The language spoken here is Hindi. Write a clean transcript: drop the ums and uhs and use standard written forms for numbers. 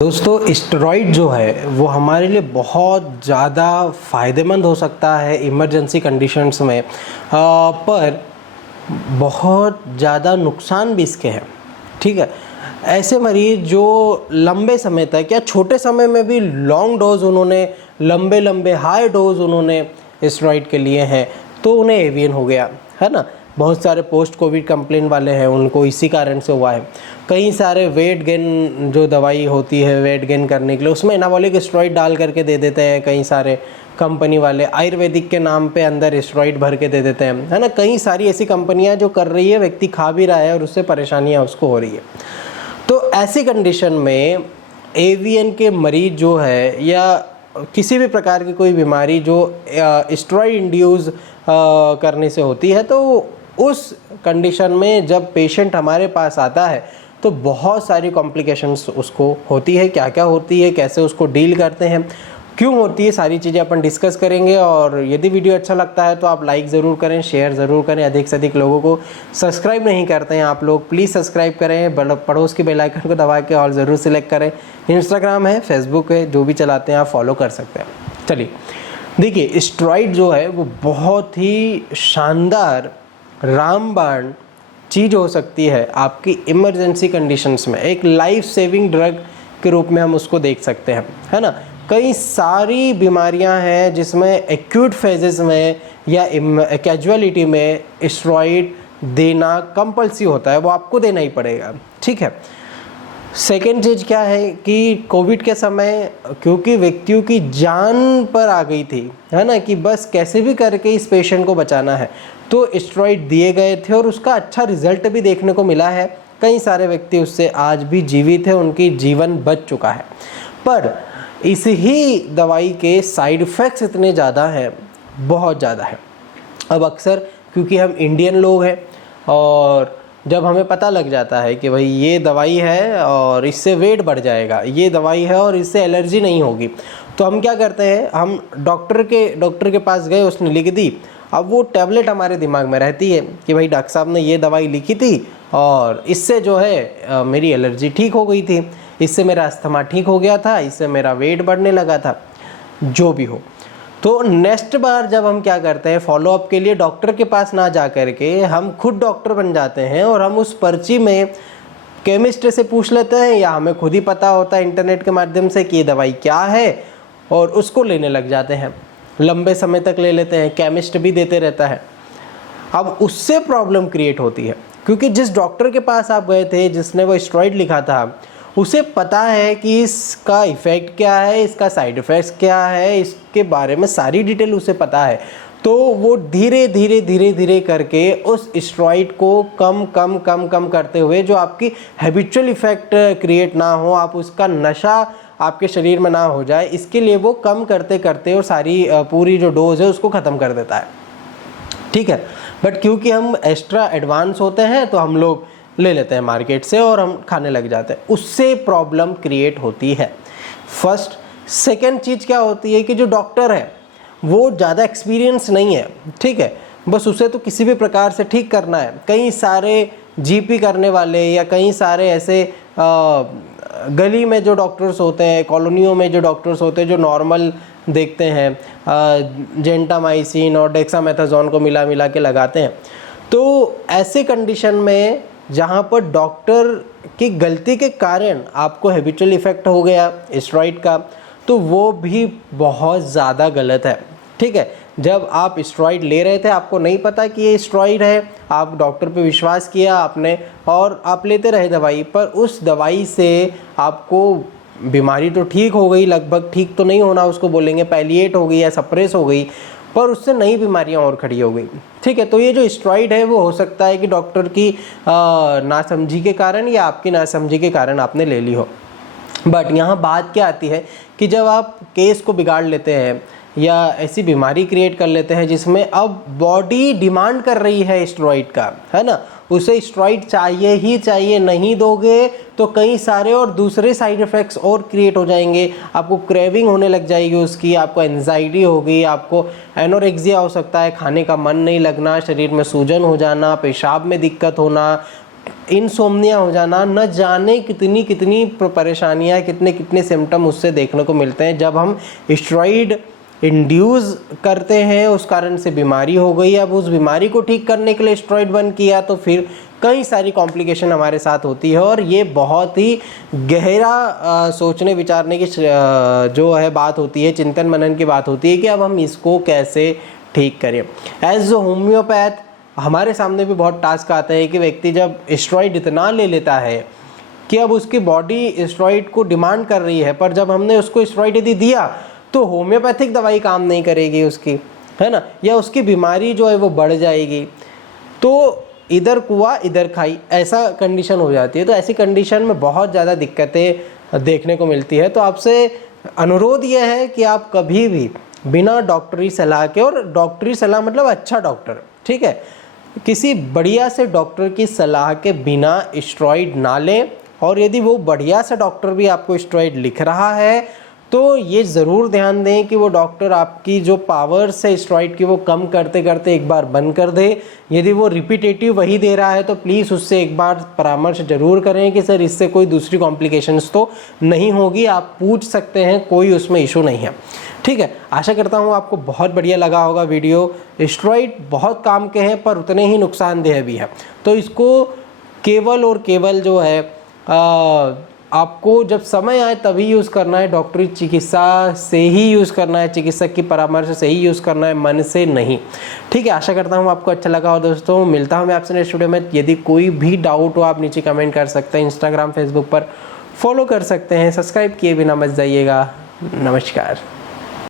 दोस्तों स्टेरॉइड जो है वो हमारे लिए बहुत ज़्यादा फ़ायदेमंद हो सकता है इमरजेंसी कंडीशंस में, पर बहुत ज़्यादा नुकसान भी इसके हैं। ठीक है, ऐसे मरीज़ जो लंबे समय तक या छोटे समय में भी लॉन्ग डोज उन्होंने लंबे लंबे हाई डोज उन्होंने स्टेरॉइड के लिए हैं तो उन्हें एवियन हो गया है ना। बहुत सारे पोस्ट कोविड कंप्लेन वाले हैं उनको इसी कारण से हुआ है। कई सारे वेट गेन जो दवाई होती है वेट गेन करने के लिए उसमें एनाबॉलिक स्टेरॉइड डाल करके दे देते हैं कई सारे कंपनी वाले, आयुर्वेदिक के नाम पे अंदर स्टेरॉइड भर के दे देते हैं, है ना। कई सारी ऐसी कंपनियां जो कर रही है, व्यक्ति खा भी रहा है और उससे परेशानियां उसको हो रही है। तो ऐसी कंडीशन में एवीएन के मरीज जो है या किसी भी प्रकार की कोई बीमारी जो स्टेरॉइड इंड्यूस करने से होती है, तो उस कंडीशन में जब पेशेंट हमारे पास आता है तो बहुत सारी कॉम्प्लिकेशंस उसको होती है। क्या क्या होती है, कैसे उसको डील करते हैं, क्यों होती है, सारी चीज़ें अपन डिस्कस करेंगे। और यदि वीडियो अच्छा लगता है तो आप लाइक ज़रूर करें, शेयर ज़रूर करें। अधिक से अधिक लोगों को सब्सक्राइब नहीं करते हैं आप लोग, प्लीज़ सब्सक्राइब करें, पड़ोस की बेल आइकन को दबा के ऑल ज़रूर सिलेक्ट करें। इंस्टाग्राम है, फेसबुक है, जो भी चलाते हैं आप फॉलो कर सकते हैं। चलिए देखिए, स्टेरॉइड जो है वो बहुत ही शानदार रामबाण चीज़ हो सकती है आपकी इमरजेंसी कंडीशंस में। एक लाइफ सेविंग ड्रग के रूप में हम उसको देख सकते हैं, है ना। कई सारी बीमारियां हैं जिसमें एक्यूट फेजेस में या कैजुअलिटी में स्टेरॉइड देना कंपल्सरी होता है, वो आपको देना ही पड़ेगा। ठीक है। सेकेंड चीज़ क्या है कि कोविड के समय क्योंकि व्यक्तियों की जान पर आ गई थी, है ना, कि बस कैसे भी करके इस पेशेंट को बचाना है, तो स्टेरॉइड दिए गए थे और उसका अच्छा रिजल्ट भी देखने को मिला है। कई सारे व्यक्ति उससे आज भी जीवित है, उनकी जीवन बच चुका है। पर इस ही दवाई के साइड इफ़ेक्ट्स इतने ज़्यादा हैं, बहुत ज़्यादा है। अब अक्सर क्योंकि हम इंडियन लोग हैं और जब हमें पता लग जाता है कि भाई ये दवाई है और इससे वेट बढ़ जाएगा, ये दवाई है और इससे एलर्जी नहीं होगी, तो हम क्या करते हैं, हम डॉक्टर के पास गए, उसने लिख दी। अब वो टैबलेट हमारे दिमाग में रहती है कि भाई डॉक्टर साहब ने ये दवाई लिखी थी और इससे जो है मेरी एलर्जी ठीक हो गई थी, इससे मेरा अस्थमा ठीक हो गया था, इससे मेरा वेट बढ़ने लगा था, जो भी हो। तो नेक्स्ट बार जब हम क्या करते हैं, फॉलोअप के लिए डॉक्टर के पास ना जा करके हम खुद डॉक्टर बन जाते हैं और हम उस पर्ची में केमिस्ट से पूछ लेते हैं या हमें खुद ही पता होता है इंटरनेट के माध्यम से कि ये दवाई क्या है, और उसको लेने लग जाते हैं। लंबे समय तक ले लेते हैं, केमिस्ट भी देते रहता है। अब उससे प्रॉब्लम क्रिएट होती है क्योंकि जिस डॉक्टर के पास आप गए थे, जिसने वो स्टेरॉइड लिखा था, उसे पता है कि इसका इफ़ेक्ट क्या है, इसका साइड इफ़ेक्ट्स क्या है, इसके बारे में सारी डिटेल उसे पता है। तो वो धीरे धीरे करके उस स्टेरॉइड को कम करते हुए, जो आपकी हैबिचुअल इफ़ेक्ट क्रिएट ना हो, आप उसका नशा आपके शरीर में ना हो जाए, इसके लिए वो कम करते करते और सारी पूरी जो डोज है उसको ख़त्म कर देता है। ठीक है। बट क्योंकि हम एक्स्ट्रा एडवांस होते हैं तो हम लोग ले लेते हैं मार्केट से और हम खाने लग जाते हैं, उससे प्रॉब्लम क्रिएट होती है। फर्स्ट। सेकेंड चीज़ क्या होती है कि जो डॉक्टर है वो ज़्यादा एक्सपीरियंस नहीं है। ठीक है, बस उसे तो किसी भी प्रकार से ठीक करना है। कई सारे जीपी करने वाले या कई सारे ऐसे गली में जो डॉक्टर्स होते हैं, कॉलोनियों में जो डॉक्टर्स होते हैं, जो नॉर्मल देखते हैं, जेंटामाइसिन और डेक्सामेथासोन को मिला के लगाते हैं। तो ऐसे कंडीशन में जहाँ पर डॉक्टर की गलती के कारण आपको हैबिचुअल इफ़ेक्ट हो गया स्टेरॉइड का, तो वो भी बहुत ज़्यादा गलत है। ठीक है। जब आप स्टेरॉइड ले रहे थे, आपको नहीं पता कि ये स्टेरॉइड है, आप डॉक्टर पे विश्वास किया आपने और आप लेते रहे दवाई, पर उस दवाई से आपको बीमारी तो ठीक हो गई, लगभग ठीक तो नहीं होना उसको बोलेंगे, पैलिएट हो गई या सप्रेस हो गई, पर उससे नई बीमारियां और खड़ी हो गई। ठीक है। तो ये जो स्टेरॉइड है वो हो सकता है कि डॉक्टर की नासमझी के कारण या आपकी नासमझी के कारण आपने ले ली हो। बट यहाँ बात क्या आती है कि जब आप केस को बिगाड़ लेते हैं या ऐसी बीमारी क्रिएट कर लेते हैं जिसमें अब बॉडी डिमांड कर रही है स्टेरॉइड का, है ना, उसे स्टेरॉइड चाहिए ही चाहिए, नहीं दोगे तो कई सारे और दूसरे साइड इफ़ेक्ट्स और क्रिएट हो जाएंगे। आपको क्रेविंग होने लग जाएगी उसकी, आपको एंजाइटी होगी, आपको एनोरेक्सिया हो सकता है, खाने का मन नहीं लगना, शरीर में सूजन हो जाना, पेशाब में दिक्कत होना, इनसोम्निया हो जाना, न जाने कितनी कितनी परेशानियाँ, कितने कितने सिम्टम उससे देखने को मिलते हैं। जब हम स्टेरॉइड इंड्यूस करते हैं, उस कारण से बीमारी हो गई, अब उस बीमारी को ठीक करने के लिए स्टेरॉइड बंद किया तो फिर कई सारी कॉम्प्लिकेशन हमारे साथ होती है। और ये बहुत ही गहरा सोचने विचारने की जो है बात होती है, चिंतन मनन की बात होती है कि अब हम इसको कैसे ठीक करें। एज अ होम्योपैथ हमारे सामने भी बहुत टास्क आता है कि व्यक्ति जब स्टेरॉइड इतना ले लेता है कि अब उसकी बॉडी स्टेरॉइड को डिमांड कर रही है, पर जब हमने उसको स्टेरॉइड यदि दिया तो होम्योपैथिक दवाई काम नहीं करेगी उसकी, है ना, या उसकी बीमारी जो है वो बढ़ जाएगी। तो इधर कुआ इधर खाई ऐसा कंडीशन हो जाती है। तो ऐसी कंडीशन में बहुत ज़्यादा दिक्कतें देखने को मिलती है। तो आपसे अनुरोध यह है कि आप कभी भी बिना डॉक्टरी सलाह के, और डॉक्टरी सलाह मतलब अच्छा डॉक्टर, ठीक है, किसी बढ़िया से डॉक्टर की सलाह के बिना स्टेरॉइड ना लें। और यदि वो बढ़िया सा डॉक्टर भी आपको स्टेरॉइड लिख रहा है तो ये ज़रूर ध्यान दें कि वो डॉक्टर आपकी जो पावर्स है स्टेरॉइड की वो कम करते करते एक बार बंद कर दे। यदि वो रिपीटेटिव वही दे रहा है तो प्लीज़ उससे एक बार परामर्श जरूर करें कि सर इससे कोई दूसरी कॉम्प्लिकेशंस तो नहीं होगी। आप पूछ सकते हैं, कोई उसमें इशू नहीं है, ठीक है। आशा करता हूँ आपको बहुत बढ़िया लगा होगा वीडियो। स्टेरॉइड बहुत काम के हैं पर उतने ही नुकसानदेह भी है। तो इसको केवल और केवल जो है आपको जब समय आए तभी यूज़ करना है, डॉक्टरी चिकित्सा से ही यूज़ करना है, चिकित्सक की परामर्श से ही यूज़ करना है, मन से नहीं, ठीक है। आशा करता हूँ आपको अच्छा लगा हो दोस्तों। मिलता हूँ मैं आपसे नेक्स्ट वीडियो में। यदि कोई भी डाउट हो आप नीचे कमेंट कर सकते हैं, इंस्टाग्राम फेसबुक पर फॉलो कर सकते हैं, सब्सक्राइब किए बिना मत जाइएगा। नमस्कार।